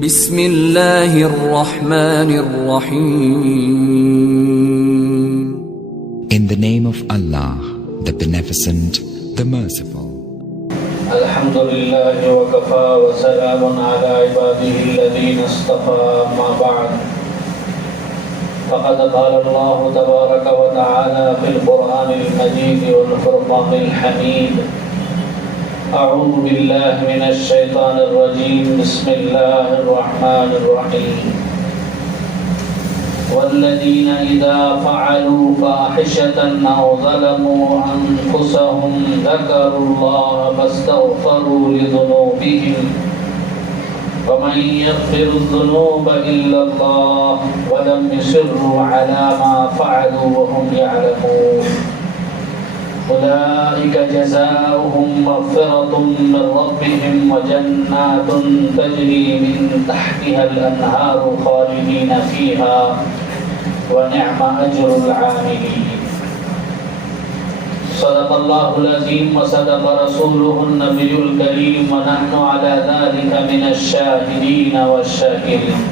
بسم اللہ الرحمن الرحیم. In the name of Allah, the Beneficent, the Merciful. الحمد لله وكفى وسلام على عباده الذين اصطفى ما بعد فقد قال الله تبارك وتعالى في القرآن المجيد والفرقان الحميد أعوذ بالله من الشيطان الرجيم بسم الله الرحمن الرحيم والذين إذا فعلوا فاحشة أو ظلموا أنفسهم ذكروا الله فاستغفروا لذنوبهم ومن يغفر الذنوب إلا الله ولم يصروا على ما فعلوا وهم يعلمون أولئك جزاؤهم مغفرة من ربهم وجنات تجري من تحتها الأنهار خالدين فيها ونعم أجر العاملين. صدق الله العظيم وصدق رسوله النبي الكريم ونحن على ذلك من الشاهدين والشاكرين.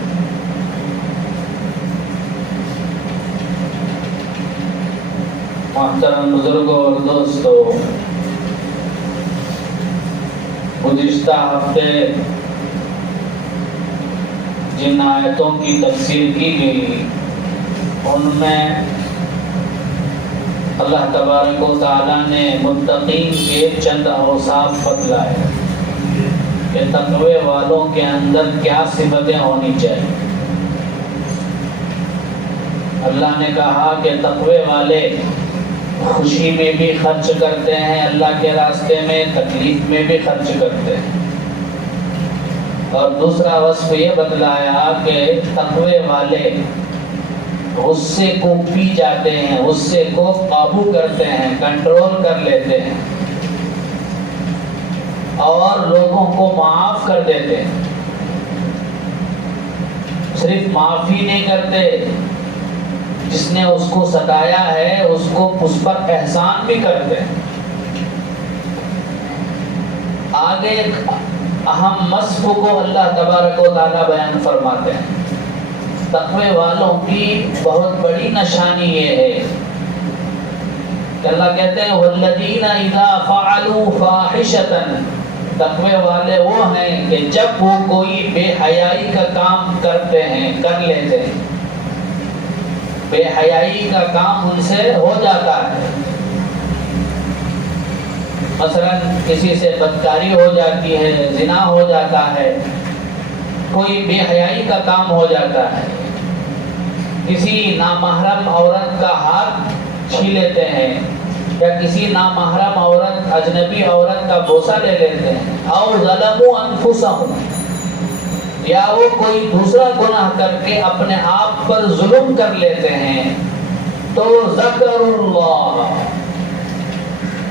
محترم بزرگوں اور دوستو، گزشتہ ہفتے جن آیتوں کی تفسیر کی گئی ان میں اللہ تبارک و تعالیٰ نے متقین کے چند اوصاف بتلائے کہ تقوی والوں کے اندر کیا صفتیں ہونی چاہیے. اللہ نے کہا کہ تقوی والے خوشی میں بھی خرچ کرتے ہیں اللہ کے راستے میں، تکلیف میں بھی خرچ کرتے ہیں. اور دوسرا وصف یہ بتلایا کہ تقوی والے غصے کو پی جاتے ہیں، غصے کو قابو کرتے ہیں، کنٹرول کر لیتے ہیں اور لوگوں کو معاف کر دیتے ہیں. صرف معافی نہیں کرتے، جس نے اس کو ستایا ہے اس پر احسان بھی کرتے ہیں. آگے ایک اہم وصف کو اللہ تبارک و تعالیٰ بیان فرماتے ہیں. تقوی والوں کی بہت بڑی نشانی یہ ہے کہ اللہ کہتے ہیں والذین اذا فعلوا فاحشۃ، تقوی والے وہ ہیں کہ جب وہ کوئی بے حیائی کا کام کرتے ہیں، کر لیتے ہیں، بے حیائی کا کام ان سے ہو جاتا ہے. مثلا کسی سے بدکاری ہو جاتی ہے، زنا ہو جاتا ہے، کوئی بے حیائی کا کام ہو جاتا ہے، کسی نامحرم عورت کا ہاتھ چھین لیتے ہیں یا کسی نامحرم عورت، اجنبی عورت کا بوسہ لے لیتے ہیں، او ظلموا انفسهم، یا وہ کوئی دوسرا گناہ کر کے اپنے آپ پر ظلم کر لیتے ہیں، تو ذکر اللہ،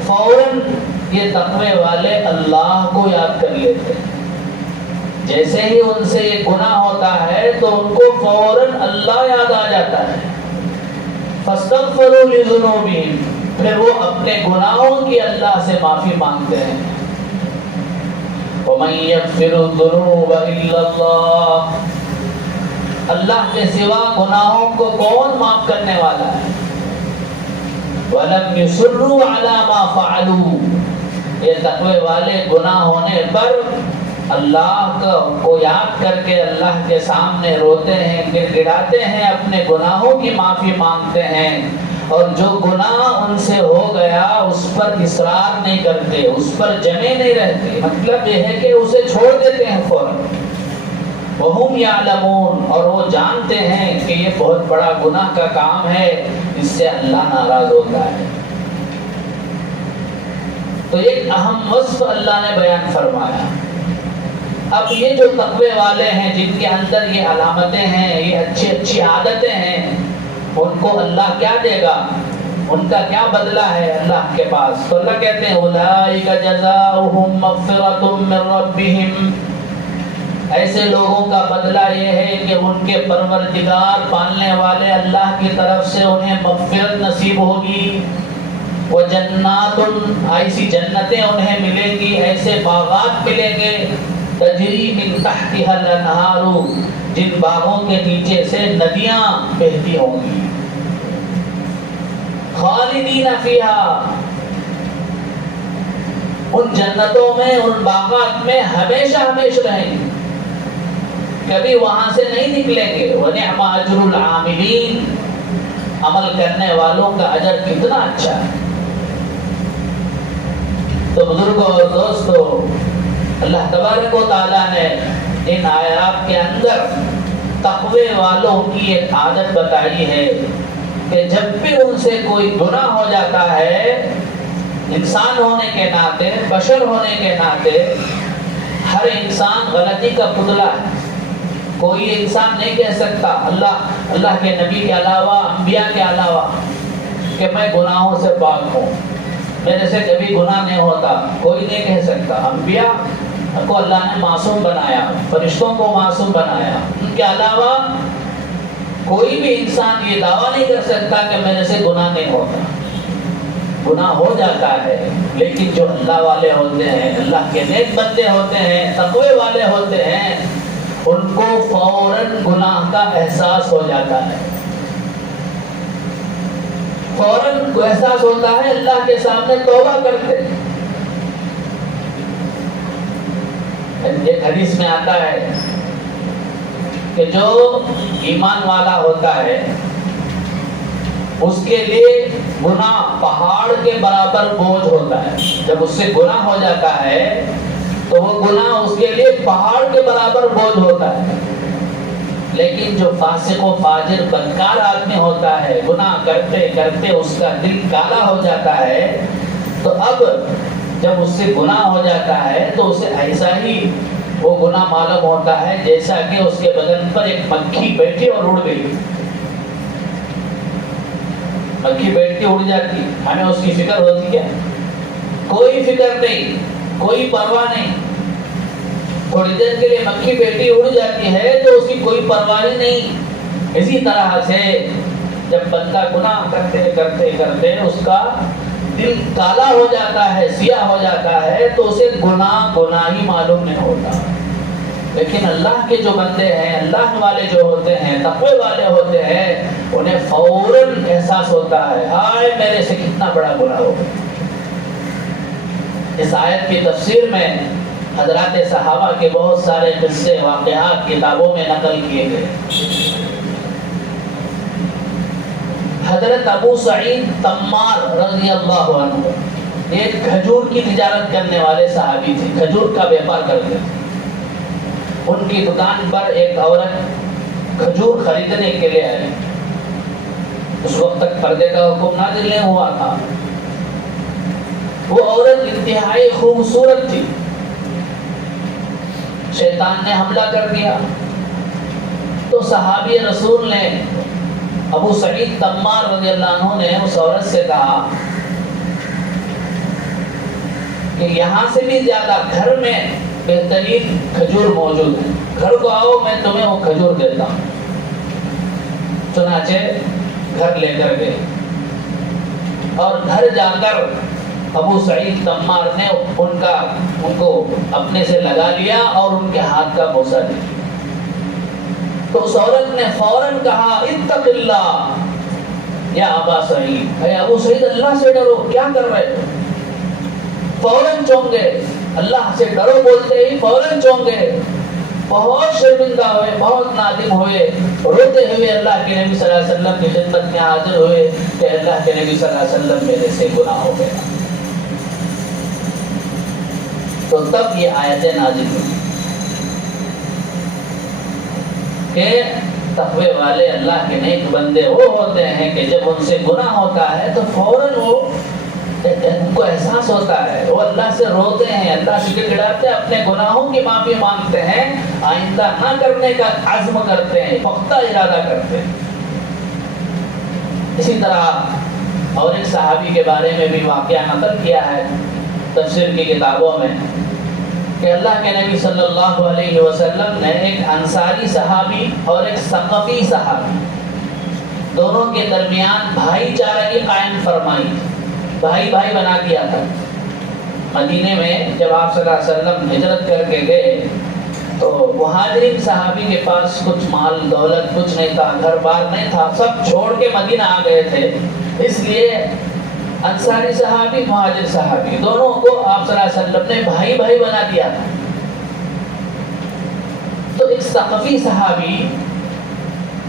فوراً یہ تقوی والے اللہ کو یاد کر لیتے ہیں. جیسے ہی ان سے یہ گناہ ہوتا ہے تو ان کو فوراً اللہ یاد آ جاتا ہے. فاستغفروا لذنوبہم، پھر وہ اپنے گناہوں کی اللہ سے معافی مانگتے ہیں. وَمَن يَغْفِرُ الذُّنُوبَ إِلَّا اللَّهُ، اللہ کے سوا گناہوں کو کون معاف کرنے والا ہے. وَلَمْ يُصِرُّوا عَلَى مَا فَعَلُوا، یہ تقوی والے گناہ ہونے پر اللہ کو یاد کر کے اللہ کے سامنے روتے ہیں، گر گڑاتے ہیں، اپنے گناہوں کی معافی مانگتے ہیں، اور جو گناہ ان سے ہو گیا اس پر اصرار نہیں کرتے، اس پر جمے نہیں رہتے. مطلب یہ ہے کہ اسے چھوڑ دیتے ہیں فوراً. وَهُمْ يَعْلَمُونَ، اور وہ جانتے ہیں کہ یہ بہت بڑا گناہ کا کام ہے، اس سے اللہ ناراض ہوتا ہے. تو ایک اہم وصف اللہ نے بیان فرمایا. اب یہ جو تقوی والے ہیں جن کے اندر یہ علامتیں ہیں، یہ اچھی اچھی عادتیں ہیں، ان کو اللہ کیا دے گا، ان کا کیا بدلہ ہے اللہ کے پاس. تو اللہ کہتے ہیں اولئک جزاؤہم مغفرۃ من ربہم، ایسے لوگوں کا بدلہ یہ ہے کہ ان کے پروردگار پالنے والے اللہ کی طرف سے انہیں مغفرت نصیب ہوگی. وجنات، ایسی جنتیں انہیں ملیں گی، ایسے باغات ملیں گے تجری من تحتها الانہار، جن باغوں کے نیچے سے ندیاں بہتی ہوں گی، خالدین فیہا، ان جنتوں میں، ان باغات میں ہمیشہ ہمیشہ رہیں گے، کبھی وہاں سے نہیں نکلیں گے۔ وَنِعْمَ أَجْرُ الْعَامِلِينَ، عمل کرنے والوں کا اجر کتنا اچھا ہے۔ تو بزرگوں اور دوستو، اللہ تبارک و تعالیٰ نے ان آیات کے اندر تقوی والوں کی ایک عادت بتائی ہے کہ جب بھی ان سے کوئی گناہ ہو جاتا ہے، انسان ہونے کے ناطے، بشر ہونے کے ناطے، ہر انسان غلطی کا پتلا ہے۔ کوئی انسان نہیں کہہ سکتا اللہ کے نبی کے علاوہ، انبیاء کے علاوہ، کہ میں گناہوں سے پاک ہوں، میرے سے کبھی گناہ نہیں ہوتا، کوئی نہیں کہہ سکتا۔ انبیاء کو اللہ نے معصوم بنایا، فرشتوں کو معصوم بنایا، ان کے علاوہ کوئی بھی انسان یہ دعویٰ نہیں کر سکتا کہ میرے سے گناہ نہیں ہوتا۔ گناہ ہو جاتا ہے، لیکن جو اللہ والے ہوتے ہیں، اللہ کے نیک بندے ہوتے ہیں، تقوی والے ہوتے ہیں، ان کو فوراً گناہ کا احساس ہو جاتا ہے، فوراً کو احساس ہوتا ہے، اللہ کے سامنے توبہ کرتے ہیں۔ ایک حدیث میں آتا ہے کہ جو ایمان والا ہوتا ہے اس کے لیے گناہ پہاڑ کے برابر بوجھ ہوتا ہے۔ جب اس سے گناہ ہو جاتا ہے تو وہ گناہ اس کے لیے پہاڑ کے برابر بوجھ ہوتا ہے۔ لیکن جو فاسق و فاجر بدکار آدمی ہوتا ہے، گناہ کرتے کرتے اس کا دل کالا ہو جاتا ہے، تو اب جب اس سے گناہ ہو جاتا ہے تو اسے ایسا ہی وہ گناہ معلوم ہوتا ہے جیسا کہ اس کے بدن پر ایک مکھی بیٹھی اور اڑ گئی۔ مکھی بیٹھتی اڑ جاتی، ہمیں اس کی فکر ہوتی کیا؟ کوئی فکر نہیں، کوئی پرواہ نہیں۔ تھوڑی دیر کے لیے مکھی بیٹھی اڑ جاتی ہے تو اس کی کوئی پرواہ نہیں۔ اسی طرح سے جب بندہ گناہ کرتے کرتے کرتے اس کا دل کالا ہو جاتا ہے، سیاہ ہو جاتا ہے، تو اسے گناہ ہی معلوم نہیں ہوتا۔ لیکن اللہ کے جو بندے ہیں، اللہ والے جو ہوتے ہیں، تقوی والے ہوتے ہیں، انہیں فوراً احساس ہوتا ہے، ہائے میرے سے کتنا بڑا گناہ ہو گیا۔ اس آیت کی تفسیر میں حضرات صحابہ کے بہت سارے قصے واقعات کتابوں میں نقل کیے گئے۔ حضرت ابو سعید تمار رضی اللہ عنہ ایک کھجور کی تجارت کرنے والے صحابی تھے، کھجور کا بیپار کرتے تھے۔ ان کی دکان پر ایک عورت کھجور خریدنے کے لیے آئی۔ اس وقت تک پردے کا حکم نازل نہیں ہوا تھا۔ وہ عورت انتہائی خوبصورت تھی۔ شیطان نے حملہ کر دیا تو صحابی رسول نے، ابو سعید تمار رضی اللہ عنہ نے اس عورت سے کہا کہ یہاں سے بھی زیادہ گھر میں بہترین کھجور موجود ہے، گھر کو آؤ میں تمہیں وہ کھجور دیتا ہوں۔ چنانچہ گھر لے کر گئے اور گھر جا کر ابو سعید تمار نے ان کو اپنے سے لگا لیا اور ان کے ہاتھ کا بوسہ دیا۔ تو اس عورت نے فوراً کہا اتق اللہ یا ابا سعید، اے ابو سعید اللہ سے ڈرو، کیا کر رہے ہو؟ فوراً چونک گئے، اللہ سے ڈرو بولتے ہی فوراً چونک گئے، بہت شرمندہ ہوئے، بہت نادم ہوئے، روتے ہوئے اللہ کے نبی صلی اللہ علیہ وسلم کی خدمت میں حاضر ہوئے کہ اللہ کے نبی صلی اللہ علیہ وسلم میرے سے گناہ ہو گیا۔ تو تب یہ آیتیں نازل ہوئی کہ تقوی والے اللہ کے نیک بندے وہ ہوتے ہیں کہ جب ان سے گناہ ہوتا ہے تو فوراً ان کو احساس ہوتا ہے، وہ اللہ سے روتے ہیں، اللہ سے گڑگڑاتے ہیں، اپنے گناہوں کی معافی مانگتے ہیں، آئندہ نہ کرنے کا عزم کرتے ہیں، پختہ ارادہ کرتے ہیں۔ اسی طرح اور ایک صحابی کے بارے میں بھی واقعہ نقل کیا ہے تفسیر کی کتابوں میں کہ اللہ کے نبی صلی اللہ علیہ وسلم نے ایک انصاری صحابی اور ایک ثقفی صحابی دونوں کے درمیان بھائی چارگی قائم فرمائی، بھائی بھائی بنا دیا تھا۔ مدینے میں جب آپ صلی اللہ علیہ وسلم ہجرت کر کے گئے مہاجرین صحابی کے پاس کچھ مال دولت کچھ نہیں تھا، گھر بار نہیں تھا، سب چھوڑ کے مدینہ آ گئے تھے، اس لیے انصاری صحابی مہاجر صحابی دونوں کو آپ صلی اللہ علیہ وسلم نے بھائی بھائی بنا دیا تھا۔ تو ایک ثقفی صحابی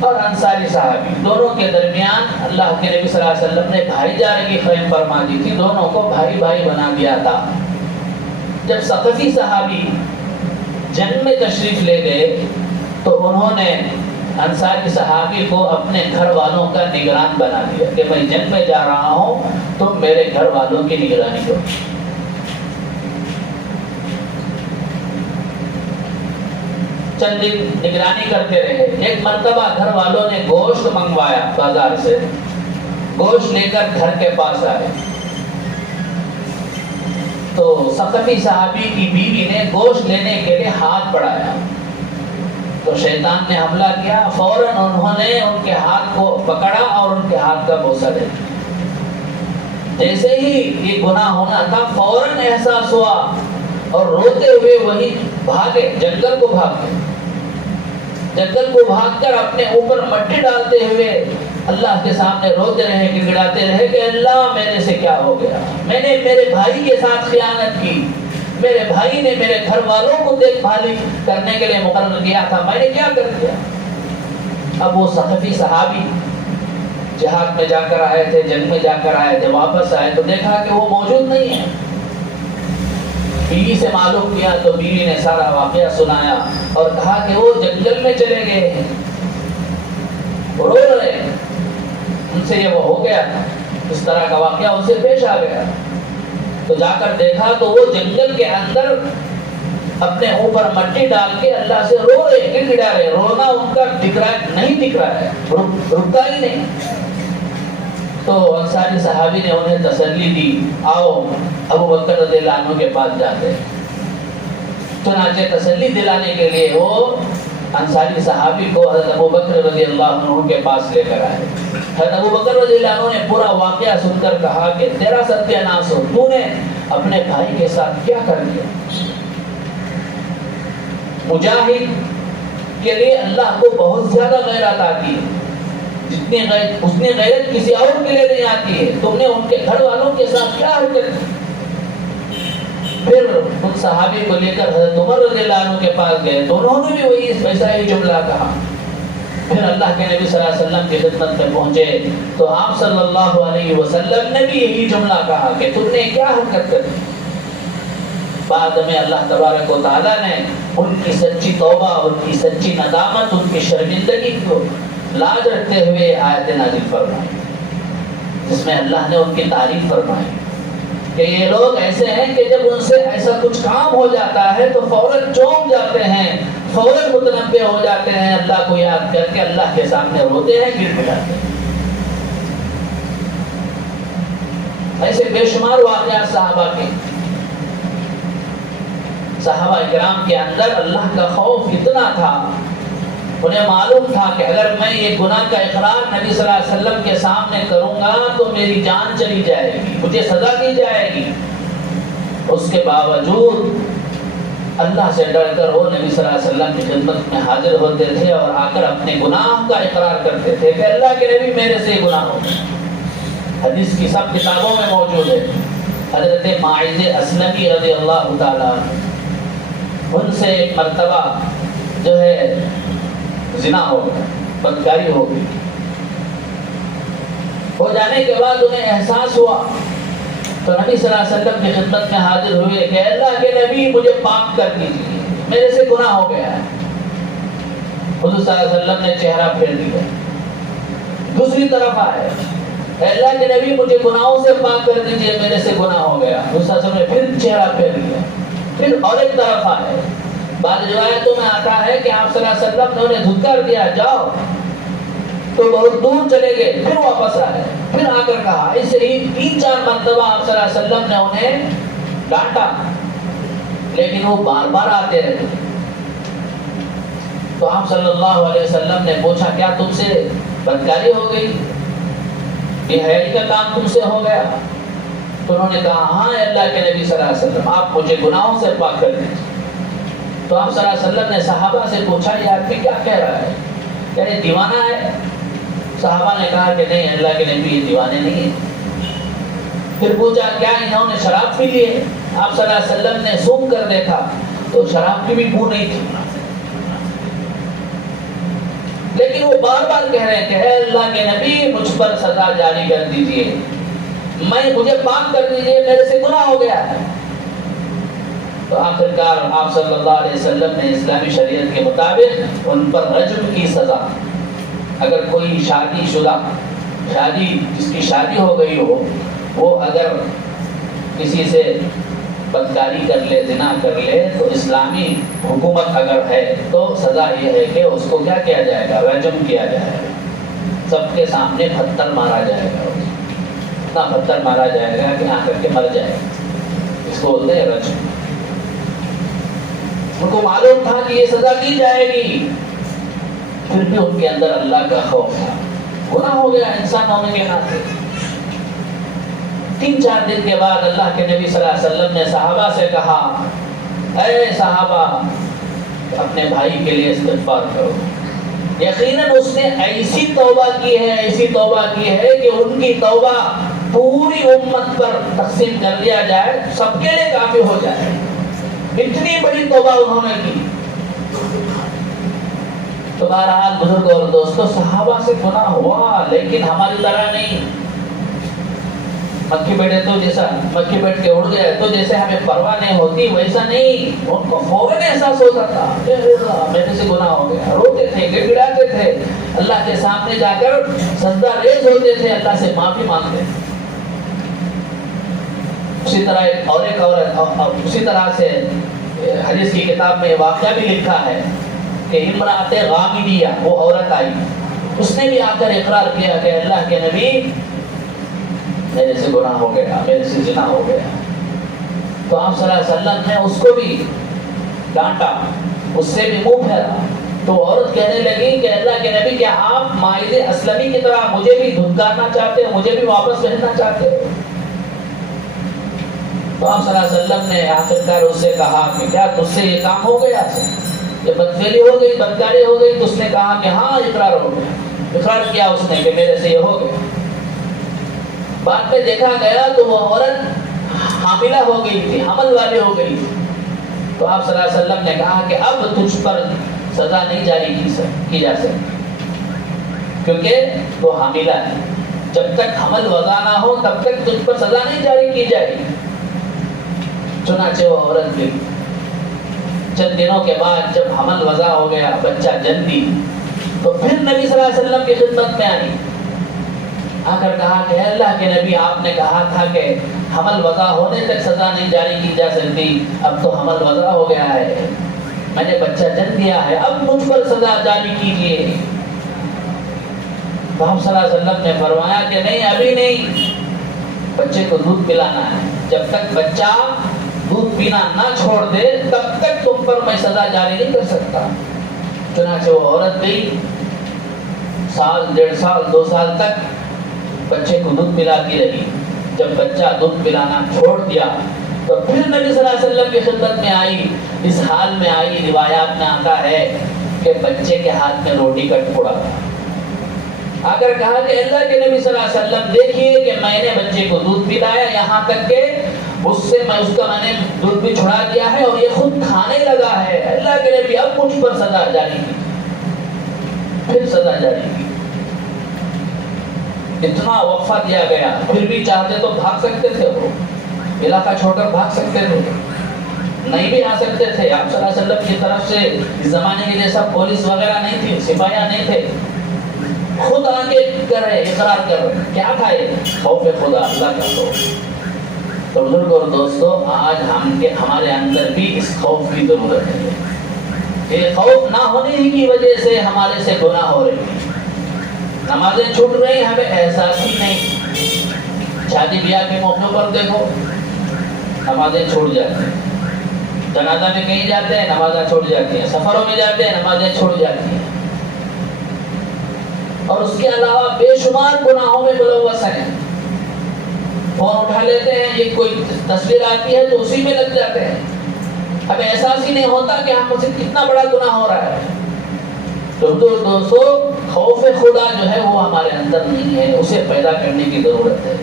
اور انصاری صحابی دونوں کے درمیان اللہ کے نبی صلی اللہ علیہ وسلم نے بھائی چارے کی قائم فرما دی تھی، دونوں کو بھائی بھائی بنا دیا تھا۔ جب ثقفی صحابی جنگ میں تشریف لے گئے تو انہوں نے انصاری صحابی کو اپنے گھر والوں کا نگران بنا دیا کہ میں جنگ میں جا رہا ہوں، تم میرے گھر والوں کی نگرانی کرو۔ چند دن نگرانی کرتے رہے۔ ایک مرتبہ گھر والوں نے گوشت منگوایا بازار سے، گوشت لے کر گھر کے پاس آئے تو ثقفی صحابی کی بیوی نے گوشت لینے کے لیے ہاتھ بڑھایا تو شیطان نے حملہ کیا، فوراً انہوں نے ان کے ہاتھ کو پکڑا اور ان کے ہاتھ کا بوسہ دے دیا۔ جیسے ہی یہ گناہ ہونا تھا فوراً احساس ہوا اور روتے ہوئے وہی بھاگے، جنگل کو بھاگے، جنگل کو بھاگ کر اپنے اوپر مٹی ڈالتے ہوئے اللہ کے سامنے روتے رہے، گڑگڑاتے رہے کہ اللہ میرے سے کیا ہو گیا، میں نے میرے بھائی کے ساتھ خیانت کی، میرے بھائی نے میرے گھر والوں کو دیکھ بھالی کرنے کے لیے مقرر کیا تھا، میں نے کیا کر دیا۔ اب وہ ثقفی صحابی جہاد میں جا کر آئے تھے، جنگ میں جا کر آئے تھے، واپس آئے تو دیکھا کہ وہ موجود نہیں ہے۔ بیوی سے معلوم کیا تو بیوی نے سارا واقعہ سنایا اور کہا کہ وہ جنگل میں چلے گئے ہیں، رو رہے ہیں، ان سے یہ وہ ہو گیا، اس طرح کا واقعہ ان سے پیش آ گیا۔ تو جا کر دیکھا تو وہ جنگل کے اندر اپنے اوپر مٹی ڈال کے اللہ سے رو رہے، گڑگڑا رہے، رونا ان کا نہیں دکھ رہا ہے، رکتا ہی نہیں۔ تو انصاری صحابی نے انہیں تسلی دی، آؤ ابو بکر رضی اللہ عنہ کے پاس جاتے۔ چنانچہ تسلی دلانے کے لیے وہ انصاری صحابی کو حضرت ابو بکر رضی اللہ عنہ کے پاس لے کر آئے۔ حضرت ابو بکر رضی اللہ عنہ نے پورا واقعہ سن کر کہا کہ تیرا ستیہ ناس ہو، تو نے اپنے بھائی کے ساتھ کیا کر دیا۔ مجاہد کے لیے اللہ کو بہت زیادہ غیرت آتی ہے، جتنی غیرت کسی اور کے لیے نہیں آتی ہے۔ تم نے ان کے گھر والوں کے ساتھ کیا حرکت کی۔ پھر ان صحابی کو لے کر حضرت عمر رضی اللہ عنہ کے پاس گئے تو انہوں نے بھی وہی ویسا ہی جملہ کہا۔ پھر اللہ کے نبی صلی اللہ علیہ وسلم کی خدمت میں پہنچے تو آپ صلی اللہ علیہ وسلم نے بھی یہی جملہ کہا کہ تم نے کیا حرکت کر دی۔ بعد میں اللہ تبارک و تعالیٰ نے ان کی سچی توبہ، ان کی سچی ندامت، ان کی شرمندگی کو لاج رکھتے ہوئے آیت نازل فرمائی، جس میں اللہ نے ان کی تعریف فرمائی کہ یہ لوگ ایسے ہیں کہ جب ان سے ایسا کچھ کام ہو جاتا ہے تو فوراً چونک جاتے ہیں، فوراً متنبہ ہو جاتے ہیں، اللہ کو یاد کر کے اللہ کے سامنے روتے ہیں، گر پڑاتے ہیں۔ ایسے بے شمار واقعات صحابہ کرام کے اندر اللہ کا خوف اتنا تھا، انہیں معلوم تھا کہ اگر میں یہ گناہ کا اقرار نبی صلی اللہ علیہ وسلم کے سامنے کروں گا تو میری جان چلی جائے گی، مجھے سزا دی جائے گی۔ اس کے باوجود اللہ سے ڈر کر وہ نبی صلی اللہ علیہ وسلم کی خدمت میں حاضر ہوتے تھے اور آ کر اپنے گناہ کا اقرار کرتے تھے کہ اللہ کے نبی میرے سے یہ گناہ ہو گیا۔ حدیث کی سب کتابوں میں موجود ہے۔ حضرت ماعز اسلمی رضی اللہ تعالیٰ ان سے ایک مرتبہ جو ہے زنا ہو گیا، بدکاری ہو گئی۔ ہو جانے کے بعد انہیں احساس ہوا تو نبی صلی اللہ علیہ وسلم کی خدمت میں حاضر ہوئے کہ اللہ کے نبی مجھے پاک کر دیجیے، میرے سے گناہ ہو گیا ہے۔ حضور صلی اللہ علیہ وسلم نے چہرہ پھیر دیا، دوسری طرف آئے، اللہ کے نبی مجھے گناہوں سے پاک کر دیجیے، میرے سے گناہ ہو گیا۔ حضور صلی اللہ علیہ وسلم نے پھر چہرہ پھیر دیا، پھر اور ایک طرف آئے۔ بعض روایتوں میں آتا ہے کہ آپ صلی اللہ علیہ وسلم نے انہیں دھتکار دیا، جاؤ، تو بہت دور چلے گئے، پھر واپس آئے، پھر آ کر کہا۔ ایسے ہی 3-4 مرتبہ آپ صلی اللہ علیہ وسلم نے انہیں ڈانٹا، لیکن وہ بار بار آتے رہے۔ تو آپ صلی اللہ علیہ وسلم نے پوچھا کیا تم سے بدکاری ہو گئی، یہ حیائی کا کام تم سے ہو گیا؟ تو انہوں نے کہا ہاں اللہ کے نبی صلی اللہ علیہ وسلم، آپ مجھے گناہوں سے پاک کر دیجیے۔ تو آپ صلی اللہ علیہ وسلم نے صحابہ سے پوچھا یہ آدمی کیا کہہ رہا ہے، کیا یہ دیوانہ ہے؟ صحابہ نے کہا کہ نہیں اللہ کے نبی یہ دیوانے نہیں ہیں۔ پھر پوچھا کیا انہوں نے شراب پی لی ہے؟ آپ صلی اللہ علیہ وسلم نے سونگھ کر دیکھا تو شراب کی بھی بو نہیں تھی، لیکن وہ بار بار کہہ رہے ہیں کہ اے اللہ کے نبی مجھ پر سزا جاری کر دیجئے، مجھے پاک کر دیجئے، میرے سے گناہ ہو گیا ہے۔ تو آخرکار آپ صلی اللہ علیہ وسلم نے اسلامی شریعت کے مطابق ان پر رجم کی سزا، اگر کوئی شادی شدہ جس کی شادی ہو گئی ہو، وہ اگر کسی سے بدکاری کر لے، زنا کر لے، تو اسلامی حکومت اگر ہے تو سزا یہ ہے کہ اس کو کیا کیا جائے گا؟ رجم کیا جائے گا، سب کے سامنے پتھر مارا جائے گا، اتنا پتھر مارا جائے گا کہ آ کر کے مر جائے گا، اس کو بولتے ہیں رجم۔ ان کو معلوم تھا کہ یہ سزا دی جائے گی، پھر بھی ان کے اندر اللہ کا خوف تھا، گناہ ہو گیا انسان ہونے کے ناطے۔ 3-4 دن کے بعد اللہ کے نبی صلی اللہ علیہ وسلم نے صحابہ سے کہا اے صحابہ اپنے بھائی کے لیے استغفار کرو، یقیناً اس نے ایسی توبہ کی ہے کہ ان کی توبہ پوری امت پر تقسیم کر دیا جائے، سب کے لیے کافی ہو جائے، اتنی بڑی توبہ انہوں نے کی۔ تو بہرحال بزرگ اور دوستو، صحابہ سے گناہ ہوا لیکن ہماری طرح نہیں، مکھی بیٹھے تو جیسا مکھی بیٹھ کے اڑ گئے تو جیسے ہمیں پرواہ نہیں ہوتی ویسا نہیں، ان کو فوراً احساس ہوتا تھا میرے سے گناہ ہو گیا، روتے تھے، گڑگڑاتے تھے، اللہ کے سامنے جا کر سجدہ ریز ہوتے تھے، اللہ سے معافی مانگتے تھے۔ اسی طرح ایک عورت، اسی طرح سے حدیث کی کتاب میں واقعہ بھی لکھا ہے کہ امرأت غامدیہ، وہ عورت آئی، اس نے بھی آ کر اقرار کیا کہ اللہ کے نبی میرے سے گناہ ہو گیا، میرے سے زنا ہو گیا۔ تو آپ صلی اللہ علیہ وسلم نے اس کو بھی ڈانٹا، اس سے بھی منہ پھیرا۔ تو عورت کہنے لگی کہ اللہ کے نبی کیا آپ مائد اسلمی کی طرح مجھے بھی دھتکارنا چاہتے ہیں، مجھے بھی واپس بھیجنا چاہتے ہیں؟ تو آپ صلی اللہ علیہ وسلم نے آخرکار اس سے کہا کہ کیا تجھ سے یہ کام ہو گیا، یہ بدفعلی ہو گئی، بدکاری ہو گئی؟ تو اس نے کہا کہ ہاں اقرار ہو گیا، اقرار کیا اس نے کہ میرے سے یہ ہو گیا۔ بعد میں دیکھا گیا تو وہ عورت حاملہ ہو گئی تھی، حمل والی ہو گئی تھی۔ تو آپ صلی اللہ علیہ وسلم نے کہا کہ اب تجھ پر سزا نہیں جاری کی جا سکتی، کیونکہ وہ حاملہ ہے، جب تک حمل وضع نہ ہو تب تک تجھ پر سزا نہیں جاری کی جائے گی۔ چنانچہ وہ عورت بھی چند دنوں کے بعد جب حمل وضع ہو گیا، بچہ جن دی، تو پھر نبی صلی اللہ علیہ وسلم کی خدمت میں آئی، آ کر کہا کہ اللہ کے نبی آپ نے کہا تھا کہ حمل وضع ہونے تک سزا نہیں جاری کی جا سکتی، اب تو حمل وضع ہو گیا ہے، میں نے بچہ جن دیا ہے، اب مجھ پر سزا جاری کیجیے۔ تو ہم صلی اللہ علیہ وسلم نے فرمایا کہ نہیں، ابھی نہیں، بچے کو دودھ پلانا ہے، جب تک بچہ دودھ پینا نہ چھوڑ دے تب تک تم پر میں سزا جاری نہیں کر سکتا۔ چنانچہ وہ عورت گئی، 1 سال 1.5 سال 2 سال تک بچے کو دودھ پلاتی رہی۔ جب بچہ دودھ پلانا چھوڑ دیا تو پھر نبی صلی اللہ علیہ وسلم کی خدمت میں آئی، اس حال میں آئی، روایات میں آتا ہے کہ بچے کے ہاتھ میں روٹی کا ٹکڑا تھا۔ آ کر کہا کہ اللہ کے نبی صلی اللہ علیہ وسلم دیکھیے کہ میں نے بچے کو دودھ پلایا، یہاں تک کہ اس کا میں نے دودھ بھی چھڑا دیا ہے اور یہ خود کھانے لگا ہے، اللہ کے نبی اب مجھ پر سزا جاری کی، پھر سزا جاری کی۔ اتنا وقفہ دیا گیا، پھر بھی چاہتے تو بھاگ سکتے تھے، وہ علاقہ چھوڑ کر بھاگ سکتے تھے، نہیں بھی آ سکتے تھے۔ آپ صلی اللہ علیہ وسلم کی طرف سے اس زمانے کے جیسا پولیس وغیرہ نہیں تھی، سپاہیاں نہیں تھے، خود آگے کر رہے، اقرار کر رہے، کیا تھا یہ؟ خوف خدا، اللہ کا خوف۔ تو بزرگ اور دوستو، آج ہمارے اندر بھی اس خوف کی ضرورت ہے۔ یہ خوف نہ ہونے ہی کی وجہ سے ہمارے سے گناہ ہو رہی ہیں، نمازیں چھوٹ رہی، ہمیں احساس ہی نہیں۔ شادی بیاہ کے موقع پر دیکھو، نمازیں چھوٹ جاتی ہیں، جنازہ میں کہیں جاتے ہیں نمازیں چھوٹ جاتی ہیں، سفروں میں جاتے ہیں نمازیں چھوٹ جاتی ہیں، اور اس کے علاوہ بے شمار گناہوں میں ملوث ہیں۔ فون اٹھا لیتے ہیں، یہ کوئی تصویر آتی ہے تو اسی میں لگ جاتے ہیں، ہمیں احساس ہی نہیں ہوتا کہ ہم سے کتنا بڑا گناہ ہو رہا ہے. تو دوستو خوف خدا جو ہے وہ ہمارے اندر نہیں ہے، اسے پیدا کرنے کی ضرورت ہے،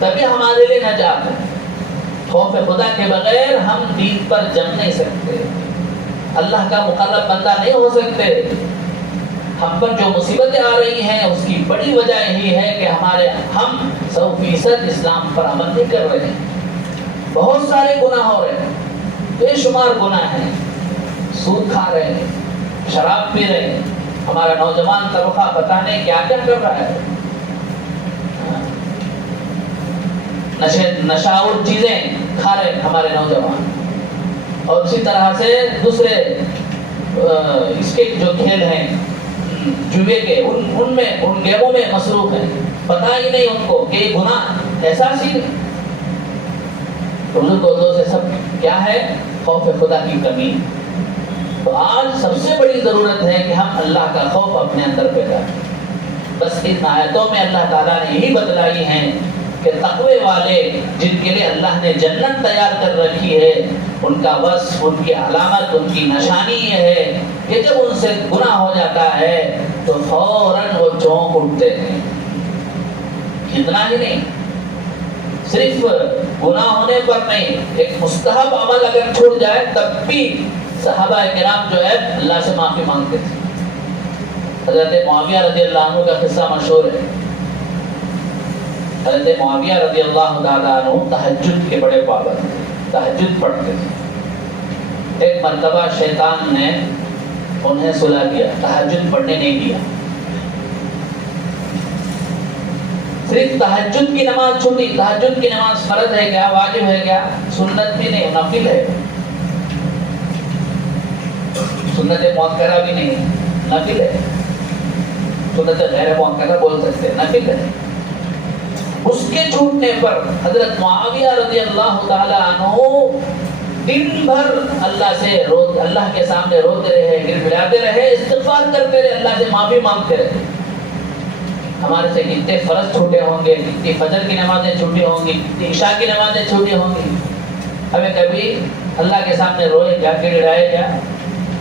تبھی ہمارے لیے نجات ہے. خوف خدا کے بغیر ہم دین پر جم نہیں سکتے، اللہ کا مقرب بندہ نہیں ہو سکتے. ہم پر جو مصیبتیں آ رہی ہیں اس کی بڑی وجہ یہی ہے کہ ہم 100% اسلام پر عمل نہیں کر رہے ہیں. بہت سارے گناہ ہو رہے ہیں، بے شمار گناہ ہیں. سود کھا رہے ہیں، شراب پی رہے ہیں. ہمارا نوجوان طبقہ پتہ نہیں کیا کیا کر رہا ہے. نشاور چیزیں کھا رہے ہیں ہمارے نوجوان، اور اسی طرح سے دوسرے اس کے جو کھیل ہیں جوئے کے، ان گیموں میں مصروف ہیں. پتہ ہی نہیں ان کو کہ یہ گناہ، احساس ہی نہیں. دوستوں سے سب کیا ہے؟ خوف خدا کی کمی. تو آج سب سے بڑی ضرورت ہے کہ ہم اللہ کا خوف اپنے اندر پیدا کریں. بس ان آیتوں میں اللہ تعالیٰ نے یہی بتلائی ہیں کہ تقوی والے جن کے لیے اللہ نے جنت تیار کر رکھی ہے، ان کا وصف، ان کی علامت، ان کی نشانی یہ ہے کہ جب ان سے گناہ ہو جاتا ہے تو فوراً وہ چونک اٹھتے ہیں. اتنا ہی نہیں، صرف گناہ ہونے پر نہیں، ایک مستحب عمل اگر چھوٹ جائے تب بھی صحابہ کرام جو ہے اللہ سے معافی مانگتے تھے. حضرت معاویہ رضی اللہ عنہ کا قصہ مشہور ہے. حضرت معاویہ رضی اللہ تعالیٰ عنہ تہجد کے بڑے پابند تھے، تہجد پڑھتے تھے. ایک مرتبہ شیطان نے انہیں سلا دیا، تہجد پڑھنے نہیں دیا. صرف تہجد کی نماز چھوٹی. تہجد کی نماز فرض ہے کیا؟ واجب ہے کیا؟ سنت بھی نہیں، نفل ہے. سنت مؤکدہ بھی نہیں، نفل ہے. سنت غیر مؤکدہ بول سکتے، نفل ہے. اس کے چھوٹنے پر حضرت معاویہ رضی اللہ تعالیٰ عنہ دن بھر اللہ کے سامنے روتے رہے، گڑگڑاتے رہے، استغفار کرتے رہے، اللہ سے معافی مانگتے رہے. ہمارے سے کتنے فرض چھوٹے ہوں گے، کتنی فجر کی نمازیں چھوٹی ہوں گی، کتنی عشاء کی نمازیں چھوٹی ہوں گی. ہمیں کبھی اللہ کے سامنے روئے کیا، گڑگڑائے کیا؟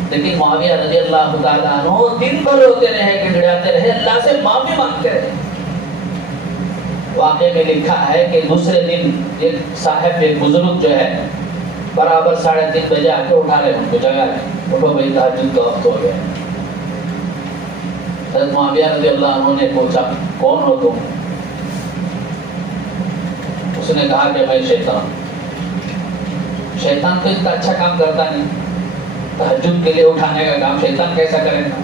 لیکن معاویہ رضی اللہ تعالیٰ عنہ دن بھر روتے رہے، گڑگڑاتے رہے، اللہ سے معافی مانگتے رہے. واقعے میں لکھا ہے کہ دوسرے دن ایک صاحب، ایک بزرگ جو ہے، برابر 3:30 بجے آ کے اٹھا رہے، ان کو جگہ رہے، اٹھو بھائی تہجد کا وقت ہو گیا. حضرت معاویہ رضی اللہ عنہ نے پوچھا کون ہو تم؟ اس نے کہا کہ میں شیطان. شیطان تو اتنا اچھا کام کرتا نہیں، تہجد کے لیے اٹھانے کا کام شیطان کیسا کرے گا؟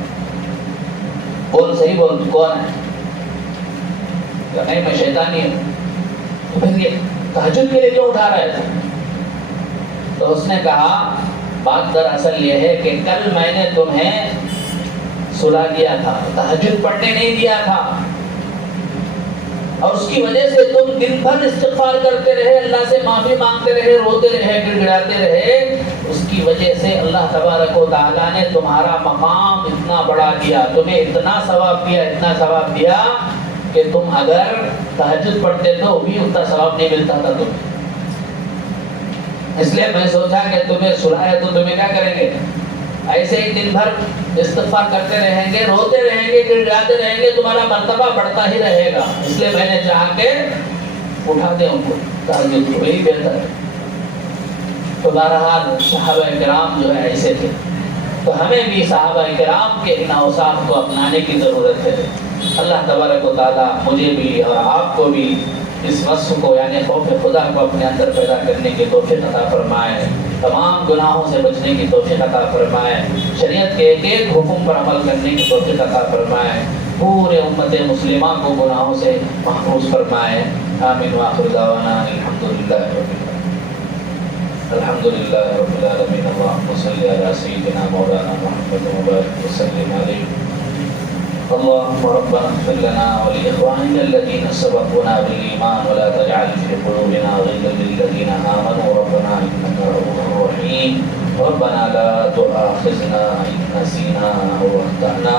بول، صحیح بول، کون ہے؟ کہ نہیں میں شیطان ہی ہوں. تو پھر یہ تہجد کے لیے کیوں اٹھا رہے تھے؟ تو اس نے کہا بات دراصل یہ ہے کہ کل میں نے تمہیں سلا دیا تھا، تہجد پڑھنے نہیں دیا تھا، اور اس کی وجہ سے تم دن بھر استغفار کرتے رہے، اللہ سے معافی مانگتے رہے، روتے رہے، گڑگڑاتے رہے. اس کی وجہ سے اللہ تبارک و تعالیٰ نے تمہارا مقام اتنا بڑا دیا، تمہیں اتنا ثواب دیا، اتنا ثواب دیا کہ تم اگر تہجد پڑھتے تو بھی اتنا ثواب نہیں ملتا تھا تمہیں. اس لیے میں سوچا کہ تمہیں سلایا تو تمہیں کیا کریں گے؟ ایسے ہی دن بھر استغفار کرتے رہیں گے، روتے رہیں گے، گڑگڑاتے رہیں گے، تمہارا مرتبہ بڑھتا ہی رہے گا. اس لیے میں نے چاہا کہ اٹھا دیں ان کو تہجد کو، یہی بہتر ہے. تو بہرحال صحابہ کرام جو ہے ایسے تھے. تو ہمیں بھی صحابہ کرام کے ان اوصاف کو اپنانے کی ضرورت ہے. اللہ تبارک و تعالیٰ مجھے بھی اور آپ کو بھی اس وصف کو یعنی خوف خدا کو اپنے اندر پیدا کرنے کی توفیق عطا فرمائے، تمام گناہوں سے بچنے کی توفیق عطا فرمائے، شریعت کے ایک ایک حکم پر عمل کرنے کی توفیق عطا فرمائے، پورے امت مسلمہ کو گناہوں سے محفوظ فرمائے. آمین. وآخر دعوانا الحمدللہ رب العالمین. اللہم صلی علی سیدنا مولانا محمد وبارک وسلم علیہ. اللهم ربنا اغفر لنا ولإخواننا الذين سبقونا بالإيمان ولا تجعل في قلوبنا غلا للذين آمنوا ربنا إنك رؤوف رحيم. ربنا لا تؤاخذنا إن نسينا أو أخطأنا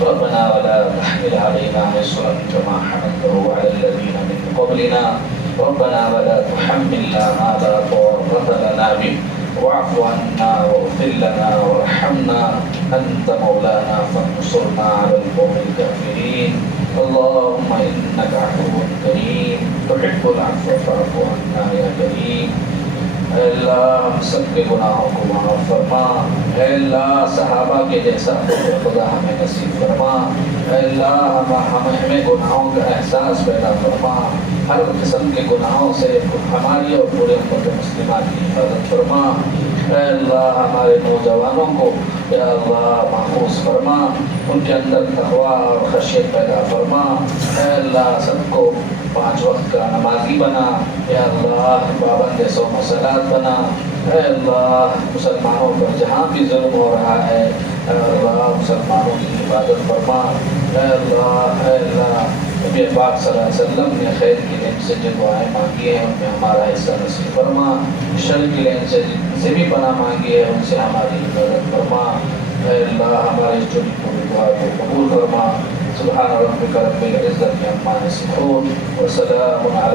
ربنا ولا تحمل علينا إصرا كما حملته على الذين من قبلنا ربنا ولا تحملنا ما لا طاقة لنا به واعف عنا واغفر لنا وارحمنا أنت مولانا فانصرنا على القوم الكافرين اللهم إنك عفو كريم تحب العفو فاعف عنا يا كريم اے اللہ ہم سب کے گناہوں کو معاف فرما اے اللہ صحابہ کے جیسا خدا ہمیں نصیب فرما اے اللہ ہمیں گناہوں کا احساس پیدا فرما ہر قسم کے گناہوں سے ہماری اور پورے امت مسلمہ کی حفاظت فرما اے اللہ ہمارے نوجوانوں کو یا اللہ محفوظ فرما ان کے اندر تقوی اور خشیت پیدا فرما اے اللہ سب کو 5 وقت کا نمازی بنا یا اللہ پابند صوم و صلاۃ بنا اے اللہ مسلمانوں پر جہاں بھی ظلم ہو رہا ہے اے اللہ مسلمانوں کی حفاظت فرما اے اللہ نبی پاک صلی اللہ علیہ وسلم نے خیر کی لین سے جو دعائیں مانگی ہیں ان میں ہمارا حصہ نصیب فرما شر کی لین سے جن سے بھی پناہ مانگی ہے ان سے ہماری حفاظت فرما اے اللہ ہمارے چھوٹی پوری دعا کو قبول فرما سبحان ربک رب العزت عما یصفون وسلام علی